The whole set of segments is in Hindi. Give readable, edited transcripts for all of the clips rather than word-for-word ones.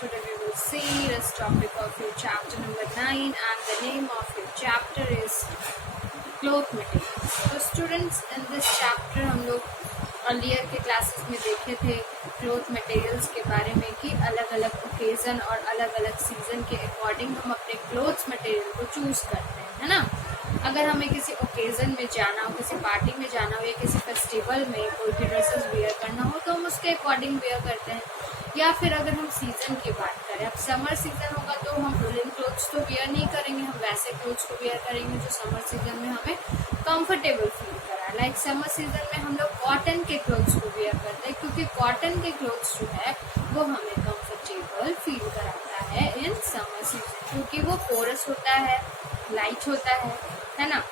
today we will see this topic of your chapter number 9 and the name of your chapter is cloth materials. So students, in this chapter हम लोग अर्लियर के क्लासेस में देखे थे क्लोथ मटेरियल्स के बारे में कि अलग अलग ओकेजन और अलग अलग सीजन के अकॉर्डिंग हम अपने क्लोथ्स मटेरियल को चूज करते हैं, है ना। अगर हमें किसी ओकेजन में जाना हो, किसी पार्टी में जाना हो या किसी फेस्टिवल में कोई भी ड्रेसेस वेयर करना हो तो हम उसके अकॉर्डिंग वेयर करते हैं। या फिर अगर हम सीजन की बात करें, अब समर सीजन होगा तो हम वुलन क्लोथ्स तो वेयर नहीं करेंगे, हम वैसे क्लोथ्स को वेयर करेंगे जो समर सीजन में हमें कंफर्टेबल फील कराए। लाइक समर सीजन में हम लोग कॉटन के क्लोथ्स को वेयर करते हैं क्योंकि कॉटन के क्लोथ्स जो है वो हमें कंफर्टेबल फील कराता है इन समर सीजन, क्योंकि वो पोरस होता है, लाइट होता है ना।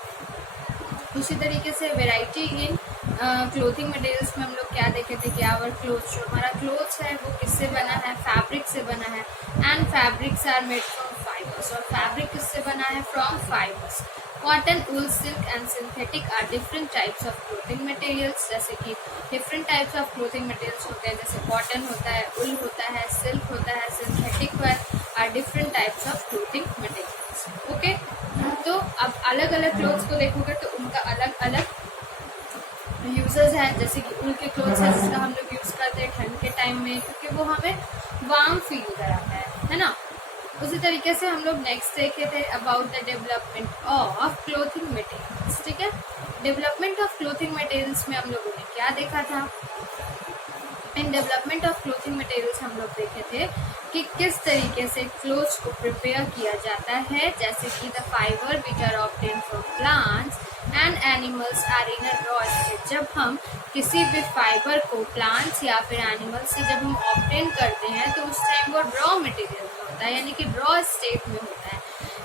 उसी तरीके से वेराइटी इन क्लोथिंग मटेरियल्स में हम लोग क्या देखे थे कि आवर क्लोथ्स, जो हमारा क्लोथ्स है वो किससे बना है, फैब्रिक से बना है। And fabrics are made from fibres, और फैब्रिक किससे बना है, from fibres. Cotton, wool, silk and synthetic are different types of clothing materials. जैसे कि different types of clothing materials होते हैं, जैसे कॉटन होता है, वूल होता है, सिल्क होता है, synthetic wear are different types of clothing materials. Okay, तो अब अलग अलग क्लोथ्स को देखोगे तो उनका अलग अलग यूजेस हैं। जैसे कि ऊल के क्लोथ्स है जिसका हम लोग यूज करते हैं ठंड के टाइम में क्योंकि वो हमें वार्म फील कराता है ना। उसी तरीके से हम लोग नेक्स्ट देखे थे about the development of clothing materials. ठीक है, डेवलपमेंट ऑफ क्लोथिंग मटेरियल्स में हम लोगों ने क्या देखा था, in development of clothing materials हम लोग देखे थे कि किस तरीके से क्लोथ्स को प्रिपेयर किया जाता है। जैसे कि the fibre which are obtain from plants and animals are in a raw state. जब हम किसी भी फाइबर को प्लांट्स या फिर एनिमल्स से जब हम ऑब्टेन करते हैं तो उस टाइम वो रॉ मटेरियल में होता है, यानी कि रॉ स्टेट में होता है।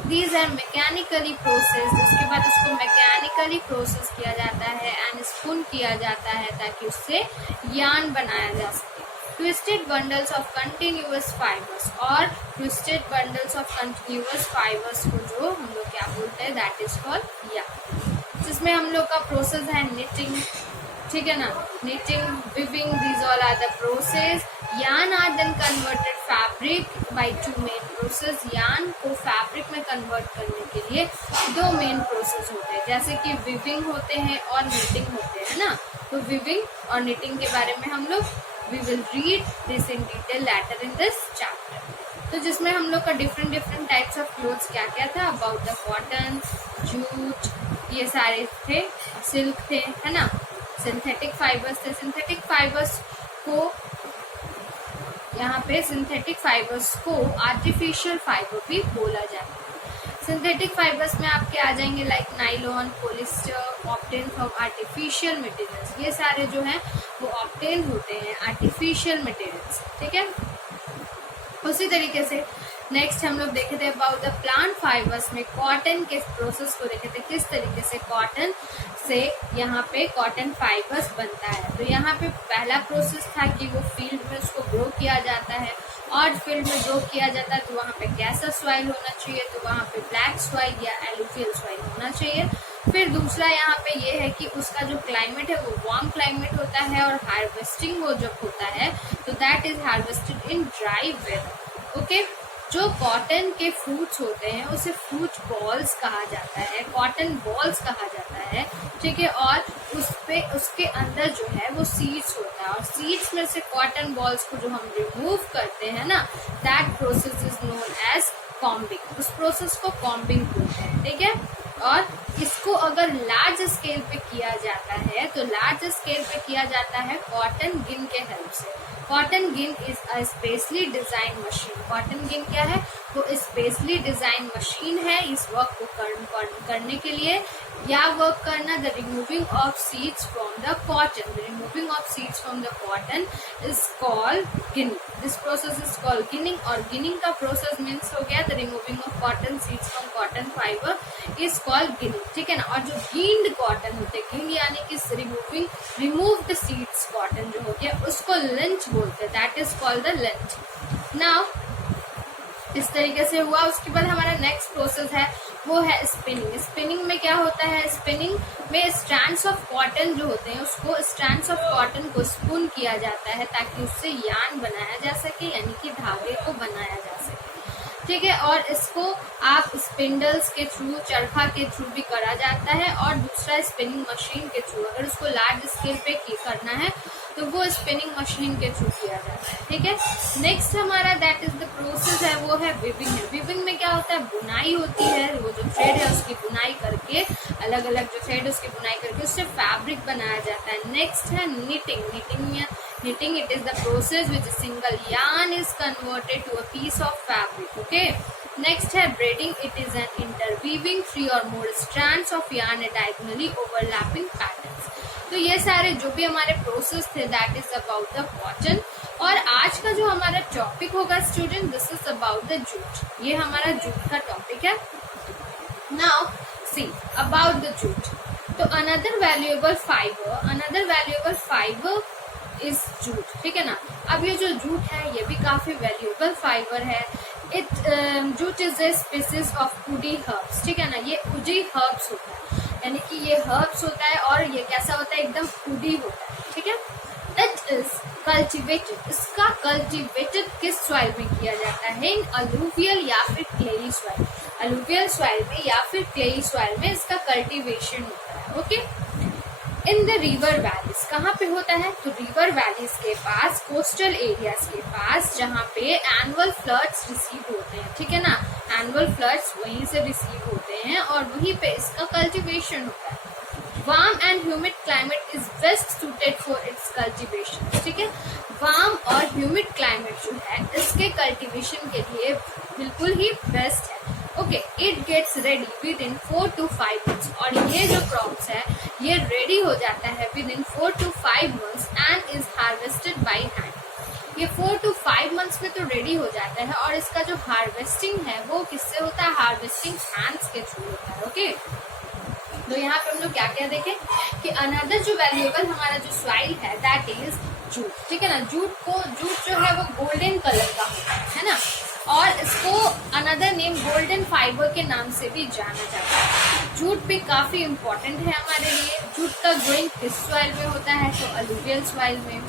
दीज आर मैकेनिकली प्रोसेस, उसके बाद उसको मैकेनिकली प्रोसेस किया जाता है एंड स्पून किया जाता है ताकि उससे यार्न बनाया जा सके। Twisted bundles of continuous fibres, और twisted bundles of continuous fibres को जो हम लोग क्या बोलते हैं, दैट इज कॉल्ड यार्न। जिसमें हम लोग का प्रोसेस है निटिंग, ठीक है ना, knitting, weaving, these all are the process. Yarn are then converted fabric by two main process. Yarn को फैब्रिक में कन्वर्ट करने के लिए दो मेन प्रोसेस होते हैं, जैसे कि विविंग होते हैं और निटिंग होते हैं ना। तो विविंग और निटिंग के बारे में हम लोग we will read this in detail later in this chapter. तो जिसमें हम लोग का डिफरेंट टाइप्स ऑफ क्लोथ्स क्या क्या था, अबाउट द कॉटन, जूट, ये सारे थे, सिल्क थे, है ना, सिंथेटिक फाइबर्स थे। सिंथेटिक फाइबर्स को यहाँ पे सिंथेटिक फाइबर्स को आर्टिफिशियल फाइबर भी बोला जाता है। सिंथेटिक फाइबर्स में आपके आ जाएंगे like nylon, polyester, obtain from artificial materials. ये सारे जो हैं वो ऑब्टेन होते हैं आर्टिफिशियल मटेरियल्स, ठीक है। उसी तरीके से नेक्स्ट हम लोग देखे थे अबाउट द प्लांट फाइबर्स में कॉटन के प्रोसेस को देखे थे, किस तरीके से कॉटन से यहाँ पे कॉटन फाइबर्स बनता है। तो यहाँ पे पहला प्रोसेस था कि वो फील्ड में उसको ग्रो किया जाता है, और फील्ड में ग्रो किया जाता है तो वहाँ पे कैसा सॉइल होना चाहिए, तो वहाँ पे ब्लैक सॉइल या एलुवियल सॉइल होना चाहिए। फिर दूसरा यहाँ पे ये है कि उसका जो क्लाइमेट है वो वार्म क्लाइमेट होता है, और हार्वेस्टिंग वो जब होता है तो that is harvested in dry weather. Okay, जो कॉटन के फ्रूट्स होते हैं उसे फ्रूट बॉल्स कहा जाता है, कॉटन बॉल्स कहा जाता है, ठीक है। और उसके अंदर जो है वो सीड्स होता है, और सीड्स में से कॉटन बॉल्स को जो हम रिमूव करते हैं ना, that process is known as combing. उस प्रोसेस को कॉम्बिंग बोलते हैं, ठीक है। और इसको अगर लार्ज स्केल पे किया जाता है तो लार्ज स्केल पे किया जाता है कॉटन गिन के हेल्प से। Cotton gin is a specially design machine. Cotton gin क्या है, वो स्पेशली डिजाइन मशीन है इस वर्क को करने के लिए। या वर्क करना, the removing of seeds from the cotton, the removing of seeds from the cotton is called ginning. This process is called ginning, और गिनिंग का प्रोसेस मीन्स हो गया the removing of cotton seeds from cotton fibre is called ginning, ठीक है ना। और जो गिन्ड कॉटन होते हैं, गिन्ड यानी कि रिमूव्ड सीड्स कॉटन जो हो गया उसको लिंच बोलते हैं, that is called the lynch. Now इस तरीके से हुआ। उसके बाद हमारा नेक्स्ट प्रोसेस है वो है स्पिनिंग। स्पिनिंग में क्या होता है, स्पिनिंग में स्ट्रैंड्स ऑफ कॉटन जो होते हैं उसको स्ट्रैंड्स ऑफ कॉटन को स्पून किया जाता है ताकि उससे यार्न बनाया जा सके, यानी कि धागे को बनाया जा सके, ठीक है। और इसको आप स्पिंडल्स के थ्रू, चरखा के थ्रू भी करा जाता है, और दूसरा स्पिनिंग मशीन के थ्रू। अगर उसको लार्ज स्केल पे करना है तो वो स्पिनिंग मशीन के थ्रू किया जाता है, ठीक है। नेक्स्ट हमारा दैट इज द प्रोसेस है वो है वीविंग है। वीविंग में क्या होता है, बुनाई होती है, वो जो थ्रेड है उसकी बुनाई करके, अलग अलग जो थ्रेड उसकी बुनाई करके उससे फैब्रिक बनाया जाता है। नेक्स्ट है knitting. Knitting it is the process which a single yarn is converted to a piece of fabric. Okay. Next है braiding. It is an interweaving 3 or more strands of yarn at diagonally overlapping patterns. तो ये सारे जो भी हमारे प्रोसेस थे that is about the cotton. और आज का जो हमारा टॉपिक होगा student, this is about the jute. ये हमारा जूट का टॉपिक है। Now see about the jute. तो another valuable fibre is jute, ठीक है ना। अब ये जो जूट है ये भी काफी वैल्यूएबल फाइबर है। Jute is a species of woody herbs, ठीक है ना। ये वुडी हर्ब्स होता है, यानी कि ये हर्ब्स होता है और ये कैसा होता है, एकदम वुडी होता है, ठीक है। It is cultivated. इसका कल्टिवेटेड किस सॉइल में किया जाता है, इन अलूवियल या फिर क्लेई सॉइल। अलूवियल सॉइल में या फिर क्लेई सॉइल में इसका कल्टिवेशन होता है, okay. In the river valleys, कहाँ पे होता है, तो रिवर वैलीज के पास, कोस्टल एरियाज के पास, जहाँ पे एनुअल फ्लड्स रिसीव होते हैं, ठीक है ना। एनुअल फ्लड्स वहीं से रिसीव होते हैं और वहीं पे इसका कल्टीवेशन होता है। Warm and humid climate is best suited for its cultivation, ठीक है। वार्म और ह्यूमिड क्लाइमेट जो है इसके कल्टीवेशन के लिए बिल्कुल ही बेस्ट है, okay. It gets ready within 4 to 5 months। और ये जो क्रॉप्स है ये रेडी हो जाता है with in 4 to 5 months and is harvested by hand. ये 4 to 5 months में तो रेडी हो जाता है और इसका जो हार्वेस्टिंग है वो किससे होता है, हार्वेस्टिंग हैंड्स के थ्रू होता है, ओके। तो यहाँ पे हम लोग क्या क्या देखें कि अनदर जो वैल्यूएबल हमारा जो सॉइल है दैट इज जूट, ठीक है ना। जूट जो है वो गोल्डन कलर का होता है ना, और इसको अनदर नेम गोल्डन फाइबर के नाम से भी जाना जाता है। जूट भी काफी इम्पोर्टेंट है हमारे लिए। जूट का ग्रोइंग किस सॉइल में होता है, तो अलूवियल सॉइल में,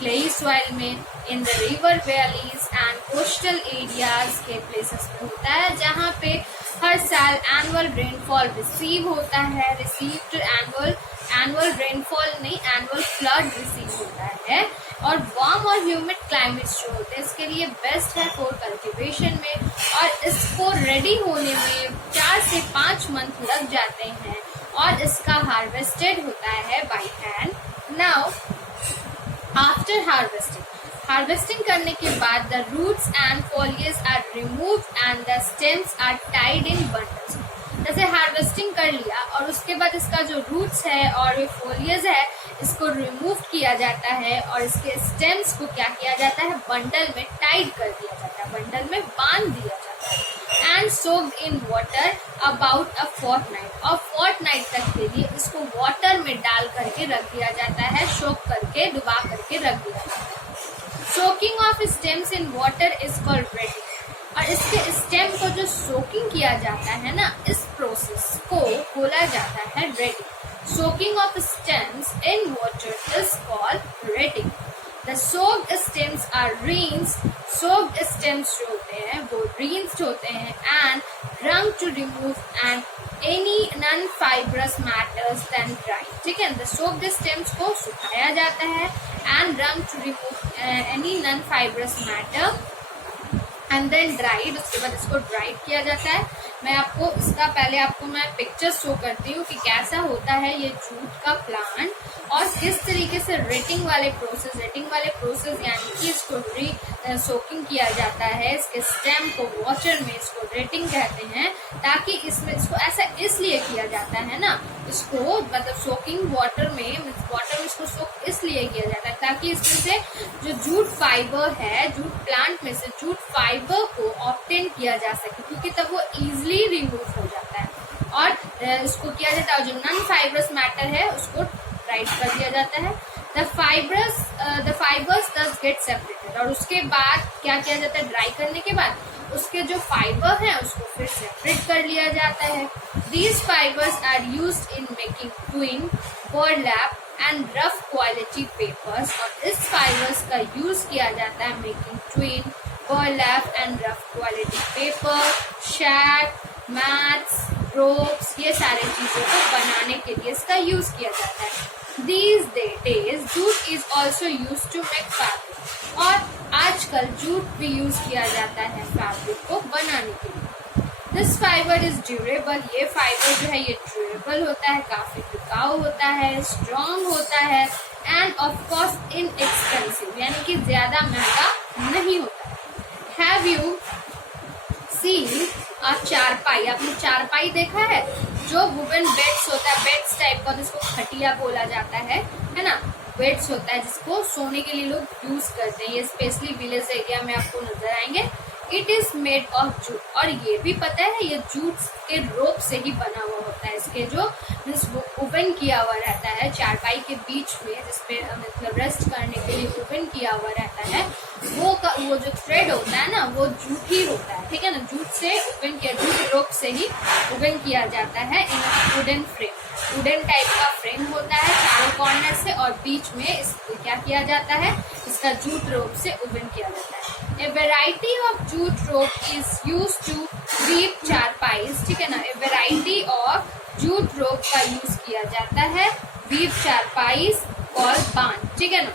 क्लेई सॉइल में, in the river valleys and coastal areas के प्लेसेस पे होता है, जहाँ पे हर साल एनुअल रेनफॉल रिसीव होता है। रिसीव्ड एनुअल रेनफॉल नहीं, एनुअल फ्लड रिसीव होता है। और वार्म और ह्यूमिड क्लाइमेट्स जो होते हैं इसके लिए बेस्ट है फॉर कल्टीवेशन में, और इसको रेडी होने में 4 से 5 मंथ लग जाते हैं और इसका हार्वेस्टेड होता है by hand. Now after harvesting करने के बाद the roots and foliage are removed and the stems are tied in bundles. जैसे हार्वेस्टिंग कर लिया और उसके बाद इसका जो रूट्स है और ये फोलियज है इसको रिमूव किया जाता है और इसके स्टेम्स को क्या किया जाता है, बंडल में टाइट कर दिया जाता है, बंडल में बांध दिया जाता है। And soaked in water about a fortnight. और फोर्टनाइट तक के लिए इसको वाटर में डाल करके रख दिया जाता है, सोक करके, डुबा करके रख दिया जाता है। Soaking of stems in water is called retting. और इसके स्टेम को जो सोकिंग किया जाता है ना, इस प्रोसेस को बोला जाता है retting. Soaking of stems in water is called retting. The soaked stems are rinsed। Soaked stems जो होते हैं वो rinsed होते हैं and wrung to remove and any non-fibrous matters than dry, ठीक है। द सोक्ड स्टेम्स को सुखाया जाता है and wrung to remove any non-fibrous matter and then dried. उसके बाद इसको ड्राइड किया जाता है। मैं आपको इसका पहले आपको मैं पिक्चर शो करती हूँ कि कैसा होता है ये जूट का प्लांट और किस तरीके से रेटिंग वाले प्रोसेस यानी कि इसको सोकिंग किया जाता है। इसके स्टेम को वाटर में, इसको रेटिंग कहते हैं, ताकि इसमें इसको ऐसा इसलिए किया जाता है ना, इसको मतलब सोकिंग वाटर में इसको सोक इसलिए किया जाता है ताकि इसमें से जो जूट फाइबर है, जूट प्लांट में से जूट फाइबर को ऑब्टेन किया जा सके, क्योंकि तब वो इजिली रिमूव हो जाता है और इसको किया जाता है। जो नॉन फाइबरस मैटर है उसको ड्राइड कर दिया जाता है। द फाइबर्स दस गेट सेपरेटेड। और उसके बाद क्या किया जाता है, ड्राई करने के बाद उसके जो फाइबर हैं उसको फिर सेपरेट कर लिया जाता है। These fibres are used in making twine, burlap and rough quality papers. और इस फाइबर्स का यूज किया जाता है making twine, burlap and rough quality paper, sack, mats, ropes, ये सारी चीजों को बनाने के लिए इसका यूज किया जाता है। These days jute is also used to make fabric। और आजकल जूट भी यूज किया जाता है फैब्रिक को बनाने के लिए। This fiber is durable। ये फाइबर जो है ये ड्यूरेबल होता है, काफी टिकाऊ होता है, स्ट्रॉन्ग होता है एंड ऑफ कोर्स इनएक्सपेंसिव, यानी कि ज्यादा महंगा नहीं होता। Have you seen a चारपाई? आपने चारपाई देखा है? जो वुडन बेड्स होता है, बेड्स टाइप का, जिसको खटिया बोला जाता है ना, बेड्स होता है जिसको सोने के लिए लोग यूज करते हैं। ये स्पेशली विलेज एरिया में आपको नजर आएंगे। It is made of jute. और ये भी पता है ये जूट के रोप से ही बना हुआ होता है। इसके जो ओपन किया हुआ रहता है चारपाई के बीच में, जिसपे मतलब रेस्ट करने के लिए ओपन किया हुआ रहता है, वो जो थ्रेड होता है ना, वो जूट ही होता है, ठीक है ना। जूट से ओपन किया, जूट रोप से ही ओपन किया जाता है इन वुडन फ्रेम। वुडन टाइप का फ्रेम होता है चारों कॉर्नर से, और बीच में इसको क्या किया जाता है, इसका जूट रोप से ओपन किया जाता है। A variety of jute rope is used to weave चारपाईज, ठीक है ना। A variety of jute rope का यूज किया जाता है weave चारपाईज और बान, ठीक है ना,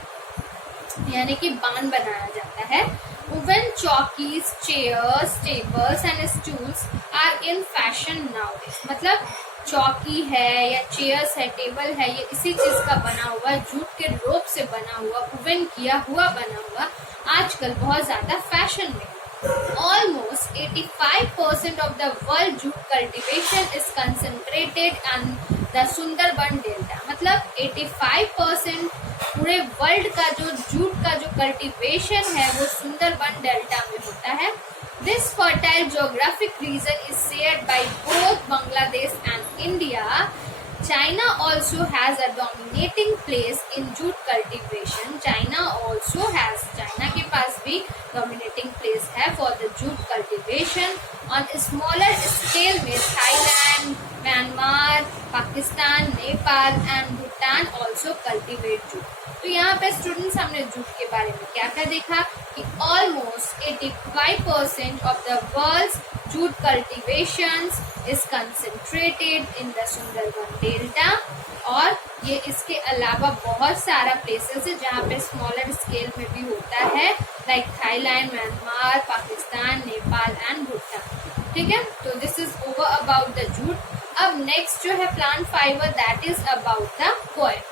यानी कि बान बनाया जाता है। Wooden chaukies, chairs, tables and stools are in fashion nowadays। मतलब चौकी है या चेयर्स है, टेबल है, ये इसी चीज का बना हुआ, जूट के रोप से बना हुआ, वुवन किया हुआ बना हुआ आजकल बहुत ज्यादा फैशन में। Almost 85% of the world jute cultivation is concentrated in the Sundarban delta. मतलब 85% पूरे वर्ल्ड का जो जूट का जो कल्टीवेशन है वो सुंदरबन डेल्टा में होता है। This fertile geographic region is shared by both Bangladesh and India। China also has a dominating place in jute cultivation। China के पास भी dominating place है for the jute cultivation। On a smaller scale में Thailand, Myanmar, Pakistan, Nepal and Bhutan also cultivate jute। तो यहाँ पे स्टूडेंट्स हमने जूट के बारे में क्या क्या देखा कि almost 85% of the world's jute cultivations is concentrated in the Sundarban delta. और ये इसके अलावा बहुत सारा प्लेसेस है जहाँ पे स्मॉलर स्केल में भी होता है, like Thailand, Myanmar, Pakistan, Nepal and Bhutan, ठीक है। तो this is over about the jute. अब नेक्स्ट जो है plant fibre, that is about the coir.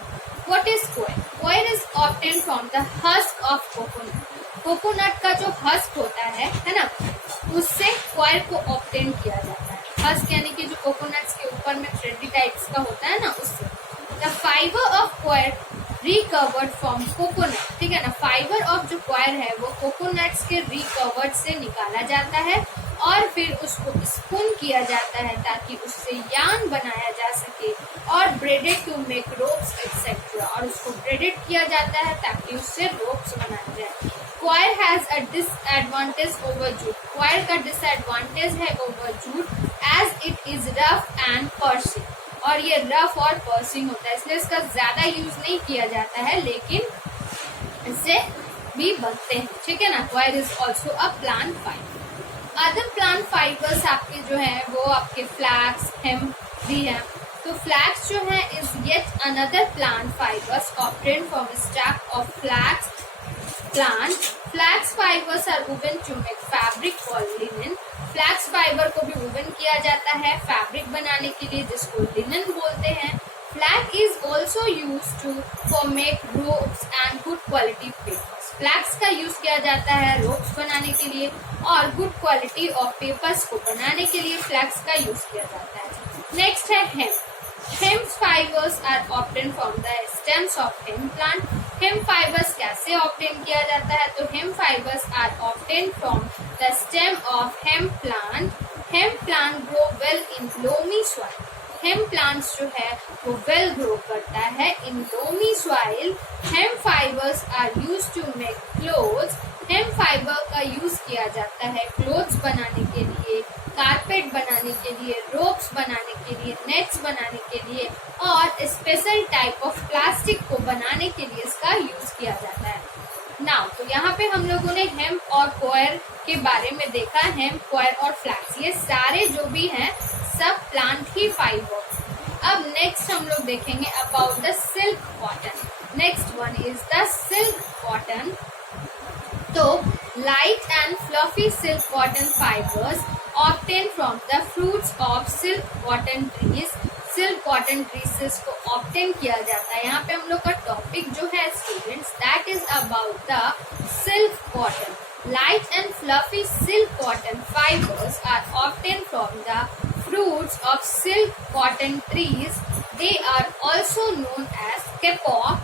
What is coir? Coir is obtained from the husk of coconut। Coconut का जो हस्क होता है ना, उससे कॉयर को ऑब्टेन किया जाता है। हस्क यानी कि जो कोकोनट्स के ऊपर में थ्रेडी टाइप्स का होता है ना, उससे। The fibre of coir recovered from coconut, ठीक है ना। फाइबर ऑफ जो कॉयर है वो कोकोनट्स के रिकवर्ड से निकाला जाता है और फिर उसको स्पून किया जाता है ताकि उससे यार्न बनाया जा सके, और braided to make ropes etcetera, और उसको ब्रेडेड किया जाता है ताकि उससे रोप्स बनाया जाए। Coir has a disadvantage over jute. Coir का डिसएडवांटेज है over jute as it is rough and piercing, और ये रफ और पर्सिंग होता है, इसलिए इसका ज्यादा यूज नहीं किया जाता है, लेकिन इससे भी बनते हैं, ठीक है ना। Coir is also a plant fibre. Other plant fibres आपके जो है वो आपके फ्लैक्स, हेम्प भी है। तो फ्लैक्स जो है is yet another plant fibres obtained from stalk of flax plant. Flax fibres are woven to make fabric for linen. Flax fibre को भी वुवन किया जाता है फैब्रिक बनाने के लिए, जिसको लिनन बोलते हैं। Flax is also use to for make ropes and good quality papers. Flax का यूज किया जाता है रोप्स बनाने के लिए और गुड क्वालिटी ऑफ पेपर्स को बनाने के लिए फ्लैक्स का यूज किया जाता है। नेक्स्ट है hemp. Hemp fibres are obtain from the stems of hemp plant. Hemp fibres कैसे ऑब्टेन किया जाता है? तो hemp fibres are obtain from the stem of hemp plant. Hemp plant grow well in loamy soil. Hemp plants जो है वो वेल ग्रो करता है in loamy soil. Hemp fibres are used to make clothes. Hemp fibre का यूज किया जाता जाता है क्लोथ्स बनाने के लिए, कारपेट बनाने के लिए, रोप्स बनाने के लिए, नेट्स बनाने के लिए और स्पेशल टाइप ऑफ प्लास्टिक को बनाने के लिए इसका यूज किया जाता है। नाउ तो यहाँ पे हम लोगों ने हेम्प और कॉयर के बारे में देखा। हेम्प, कॉयर और फ्लैक्स ये सारे जो भी हैं सब प्लांट ही फाइबर। अब नेक्स्ट हम लोग देखेंगे about the silk cotton. Next one is the silk cotton. तो light and fluffy silk cotton fibres obtain from the fruits of silk cotton trees. Silk cotton tree से इसको ऑब्टेन किया जाता है। यहाँ पे हम लोग का टॉपिक जो है students that is about the silk cotton. Light and fluffy silk cotton fibers are obtained from the fruits of silk cotton trees. They are also known as kapok,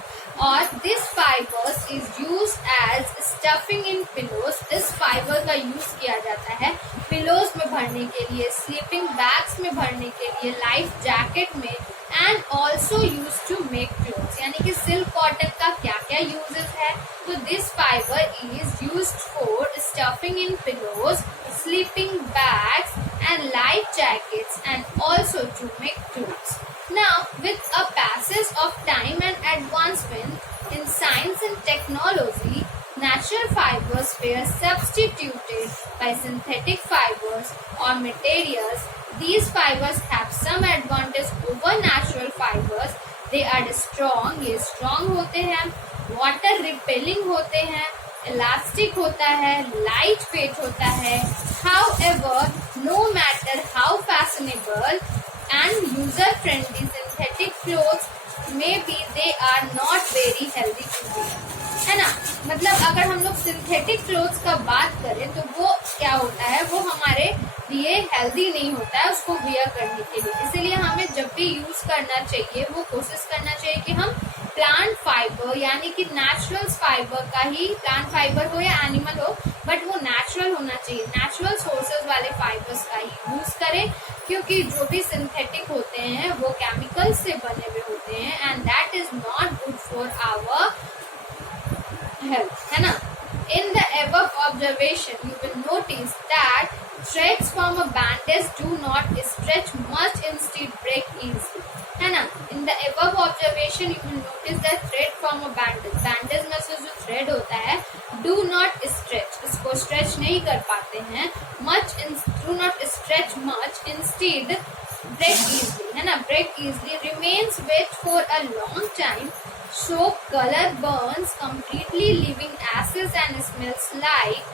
or this fibers is used as stuffing in pillows. इस फाइबर का यूज किया जाता है पिलोज में भरने के लिए, स्लीपिंग बैग्स में भरने के लिए, लाइफ जैकेट में, and also use to make clothes. यानी कि सिल्क कॉटन का क्या क्या यूजेस है? तो this fibre is used for stuffing in pillows, sleeping bags and life jackets, and also to make clothes. Now, with a passage of time and advancement in science and technology, natural fibers were substituted by synthetic fibers or materials. These fibers have some advantage over natural fibers. They are strong, ये strong होते हैं, water repelling होते हैं, elastic होता है, light weight होता है. However, no matter how fashionable and user-friendly synthetic clothes may be, they are not very healthy to wear. है ना? मतलब अगर हम लोग सिंथेटिक क्लोथ्स का बात करें तो वो क्या होता है, वो हमारे लिए हेल्दी नहीं होता है उसको वियर करने के लिए। इसीलिए हमें जब भी यूज करना चाहिए वो कोशिश करना चाहिए कि हम प्लांट फाइबर यानी कि नेचुरल फाइबर का ही, प्लांट फाइबर हो या एनिमल हो, बट वो नेचुरल होना चाहिए, नेचुरल सोर्सेज वाले फाइबर्स का ही यूज करें, क्योंकि जो भी सिंथेटिक होते हैं वो केमिकल से बने हुए होते हैं and that is not good for our health, है ना? In the above observation, you will notice that threads from a bandage do not stretch much, instead break easily. है ना? In the above observation, you will notice that thread from a bandage, bandage में से जो thread होता है, do not stretch, इसको stretch नहीं कर पाते हैं, do not stretch much, instead break easily, है ना? Break easily, remains wet for a long time, show color, burns completely, leaving ashes and smells like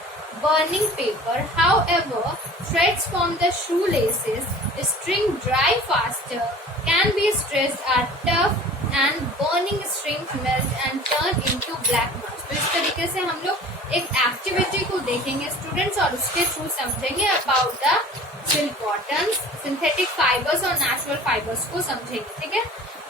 burning paper. However, threads from the shoelaces string dry faster, can be stretched, are tough, and burning strings melt and turn into black mass. तो इस तरीके से हम लोग एक एक्टिविटी को देखेंगे स्टूडेंट्स और उसके थ्रू समझेंगे about the silk cotton, synthetic fibres और नेचुरल फाइबर्स को समझेंगे, ठीक है?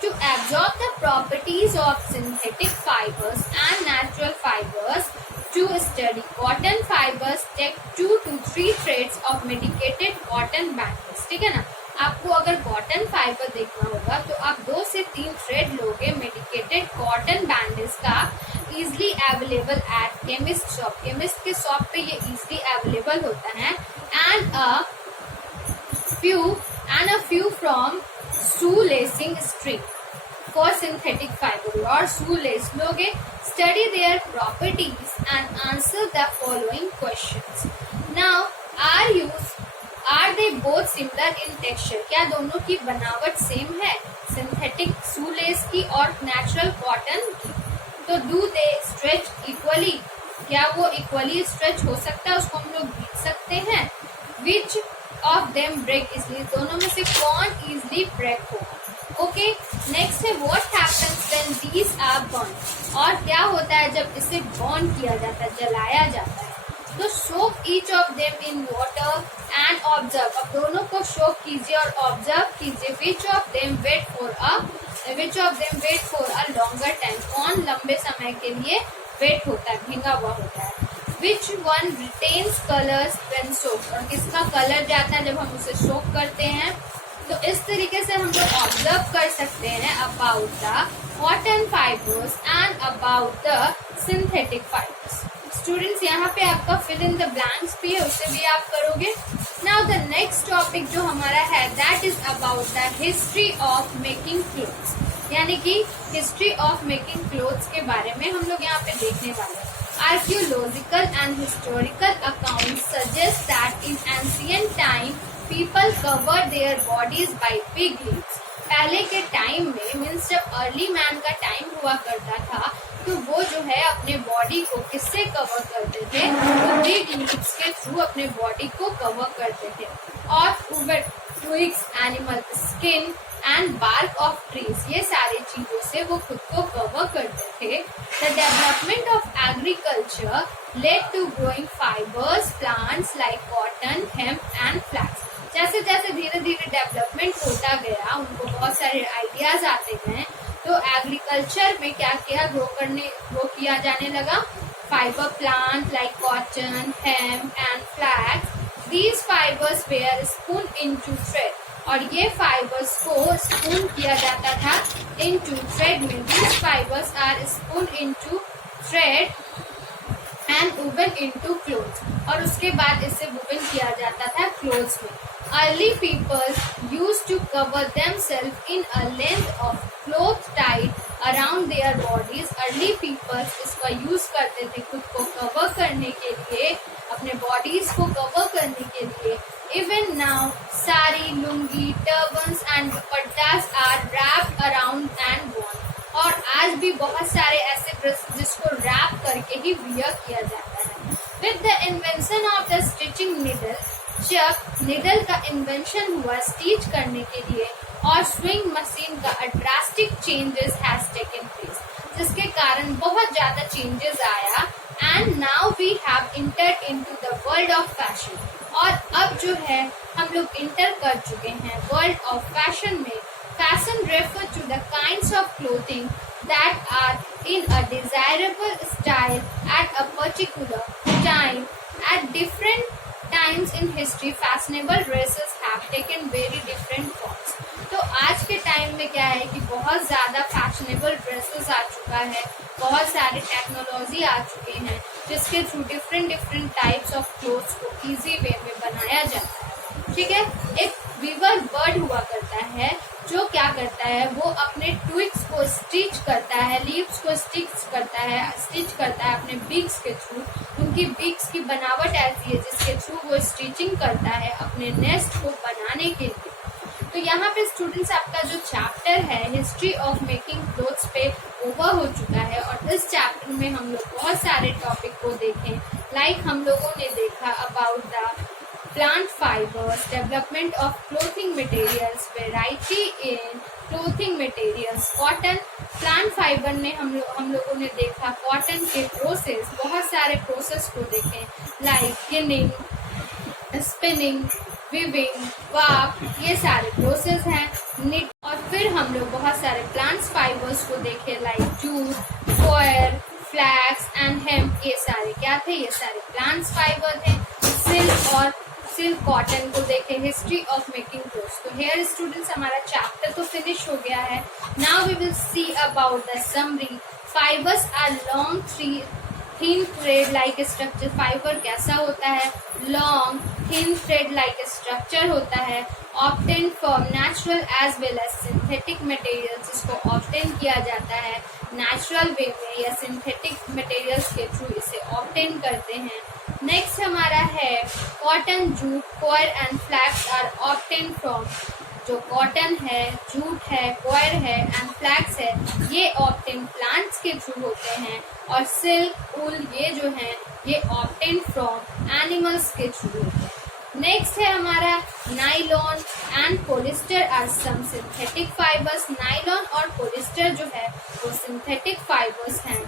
To absorb the properties of synthetic fibers and natural fibers, to study cotton fibers, take 2 to 3 threads of medicated cotton bandages. ठीक है ना? आपको अगर कॉटन फाइबर देखना होगा तो आप 2 से 3 थ्रेड लोगे मेडिकेटेड कॉटन बैंडेज का, easily available at chemist shop. Chemist के शॉप पे ये इजिली अवेलेबल होता है। And a few from shoelacing string for synthetic fiber और shoelace लोगे, study their properties and answer the following questions. Now, are they both similar in texture? क्या दोनों की बनावट सेम है, सिंथेटिक shoelace की और नेचुरल कॉटन की? तो do they stretch equally? क्या वो इक्वली स्ट्रेच हो सकता है, उसको हम लोग देख सकते हैं? Which of them break easily? दोनों में से कौन easily break होगा? ओके, नेक्स्ट है what happens when these are burn, और क्या होता है जब इसे बर्न किया जाता है, जलाया जाता है? तो soak each of them in water and observe, अब दोनों को सोक कीजिए और ऑब्जर्व कीजिए। Which of them wet for a longer time, कौन लंबे समय के लिए वेट होता है, भींगा हुआ होता है? Which one retains colours when soak, और किसका कलर जाता है जब हम उसे सोक करते हैं? तो इस तरीके से हम लोग ऑब्जर्व कर सकते हैं about the cotton fibres and about the synthetic fibres. Students यहाँ पे आपका फिल इन द ब्लैंक्स भी है, उसे भी आप करोगे। नाउ द नेक्स्ट टॉपिक जो हमारा है that is about the history of making clothes, यानी कि हिस्ट्री ऑफ मेकिंग क्लोथ्स के बारे में हम लोग यहाँ पे देखने वाले हैं। Archaeological and historical accounts suggest that in ancient time people covered their bodies by fig leaves. पहले के टाइम में मीन्स जब अर्ली मैन का टाइम हुआ करता था तो वो जो है अपने बॉडी को किससे कवर करते थे, तो फिग लीव्स के थ्रू अपने बॉडी को कवर करते थे। और twigs, animal skin and bark of trees, ये सारी चीजों से वो खुद को कवर करते थे। The development of agriculture led to growing fibres plants like cotton, hemp and flax. जैसे जैसे धीरे धीरे डेवलपमेंट होता गया, उनको बहुत सारे आइडियाज आते गए, तो एग्रीकल्चर में क्या क्या ग्रो किया जाने लगा, fibre plant like cotton, hemp and flax. These fibres were spun into thread, और ये फाइबर्स को स्पून किया जाता था इनटू थ्रेड में। These fibres are spun into thread and woven into clothes, और उसके बाद इसे वुवन किया जाता था क्लोथ्स में। Early peoples used to cover themselves in a length of cloth tied around their bodies. Early peoples इसका यूज करते थे खुद को कवर करने के लिए, अपने बॉडीज को कवर करने के लिए। Even now, sari, lungi, turbans and dupattas are wrapped around and worn. और आज भी बहुत सारे ऐसे ड्रेस जिसको रैप करके ही वियर किया जाता है। With the invention of the stitching needle, जब निडल का इन्वेंशन हुआ स्टिच करने के लिए, और स्विंग मशीन का drastic changes has taken place, जिसके कारण बहुत ज्यादा चेंजेस आया। And now we have entered into the world of fashion, और अब जो है हम लोग इंटर कर चुके हैं वर्ल्ड ऑफ फैशन में। Fashion refer to the kinds of clothing that are in a desirable style at a particular time. At different times in history, fashionable dresses have taken very different forms. तो आज के टाइम में क्या है कि बहुत ज़्यादा फैशनेबल ड्रेसेस आ चुका है, बहुत सारे टेक्नोलॉजी आ चुके हैं जिसके through different types of clothes को इजी वे में बनाया जाता है। ठीक है, एक वीवर बर्ड हुआ करता है जो क्या करता है, वो अपने ट्विग्स को स्टिच करता है, लीव्स को स्टिच करता है अपने बिग्स के थ्रू। उनकी बिग्स की बनावट ऐसी है जिसके थ्रू वो स्टिचिंग करता है अपने नेस्ट को बनाने के लिए। तो यहाँ पे स्टूडेंट्स आपका जो चैप्टर है हिस्ट्री ऑफ मेकिंग क्लोथ्स पे ओवर हो चुका है, और इस चैप्टर में हम लोग बहुत सारे टॉपिक को देखें। लाइक हम लोगों ने देखा about the plant fibers, development of clothing materials, variety in clothing materials, cotton, plant fiber ने हम लोगों ने देखा कॉटन के प्रोसेस, बहुत सारे प्रोसेस को देखे लाइक गिनिंग, स्पिनिंग, विविंग, वाप, ये सारे प्रोसेस हैं। निट, और फिर हम लोग बहुत सारे प्लांट्स फाइबर्स को देखे like jute, coir, flax and hemp, ये सारे क्या थे, ये सारे प्लांट्स फाइबर थे। सिल्क कॉटन को देखे, हिस्ट्री ऑफ मेकिंग क्लोथ्स। तो हेयर स्टूडेंट्स हमारा चैप्टर तो फिनिश हो गया है। Now we will see about the summary. Fibres are long thin thread like structure. Fibre कैसा होता है, long thin thread like structure होता है। Obtain from natural as well as synthetic materials, इसको ऑब्टेन किया जाता है नेचुरल वे में या सिंथेटिक मटेरियल्स के थ्रू इसे ऑब्टेन करते हैं। नेक्स्ट हमारा है cotton, jute, coir and flax are obtain from. जो कॉटन है, जूट है, कॉयर है एंड फ्लैक्स है, ये ऑब्टेन प्लांट्स के थ्रू होते हैं। और सिल्क, ऊल, ये जो है ये ऑब्टेन फ्रॉम एनिमल्स के थ्रू होते हैं। नेक्स्ट है हमारा nylon and polyester are some synthetic fibres. Nylon और पोलिस्टर जो है वो सिंथेटिक फाइबर्स हैं।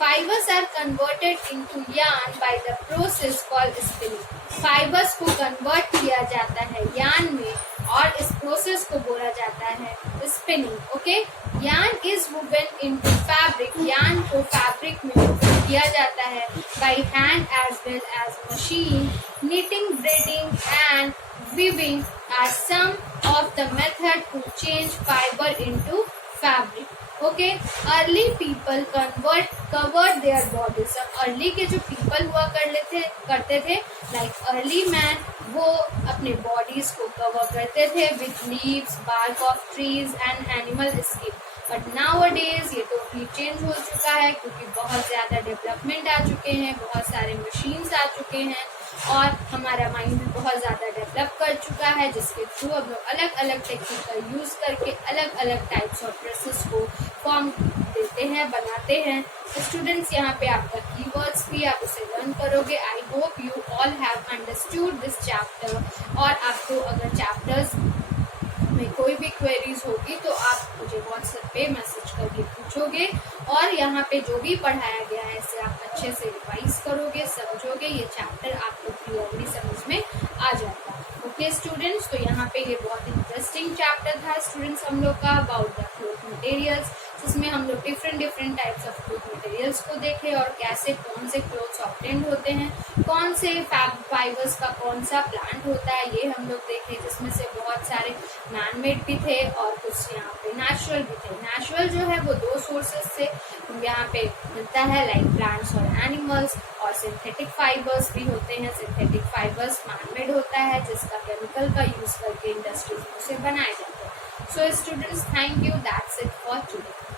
Fibres are converted into yarn by the process called spinning. Fibres को कन्वर्ट किया जाता है यार्न में, और इस प्रोसेस को बोला जाता है spinning. Okay, yarn is woven into fabric. Yarn को फैब्रिक में वुवन किया जाता है by hand as well as machine. knitting, braiding and weaving are some of the methods to change fiber into fabric. Okay, early people covered their bodies. अब अर्ली के जो पीपल हुआ करते थे लाइक अर्ली मैन, वो अपने बॉडीज को कवर करते थे with leaves, bark of trees and animal skin. But now days ये टोटली चेंज हो चुका है, क्योंकि बहुत ज्यादा डेवलपमेंट आ चुके हैं, बहुत सारे मशीन्स आ चुके हैं और हमारा माइंड भी बहुत ज़्यादा डेवलप कर चुका है, जिसके थ्रू हम लोग अलग अलग टेक्निक का यूज़ करके अलग अलग टाइप्स ऑफ ड्रेसेस को फॉर्म देते हैं, बनाते हैं। स्टूडेंट्स, यहाँ पे आपका कीवर्ड्स भी आप उसे लर्न करोगे। I hope you all have understood this chapter. और आपको अगर चैप्टर्स में कोई भी क्वेरीज होगी तो आप मुझे व्हाट्सएप पे मैसेज करके पूछोगे, और यहाँ पे जो भी पढ़ाया गया है इसे आप अच्छे से रिवाइज करोगे, समझोगे, ये चैप्टर आपको क्लियरली समझ में आ जाएगा। ओके स्टूडेंट्स, तो यहाँ पे ये बहुत इंटरेस्टिंग चैप्टर था स्टूडेंट्स हम लोग का अबाउट द क्लोथ मटेरियल्स, जिसमें हम लोग different types of cloth materials को देखे और कैसे कौन से क्लोथ्स ऑब्टेन्ड होते हैं, कौन से फाइबर्स का कौन सा प्लांट होता है, ये हम लोग देखे, जिसमें से बहुत सारे मैनमेड भी थे और कुछ यहाँ पे नेचुरल भी थे। नेचुरल जो है वो दो सोर्सेस से यहाँ पे मिलता है, लाइक प्लांट्स और एनिमल्स, और सिंथेटिक फाइबर्स भी होते हैं। सिंथेटिक फाइबर्स मैनमेड होता है, जिसका केमिकल का यूज करके इंडस्ट्रीज में उसे बनाए जाते हैं। So students, thank you, that's it for today.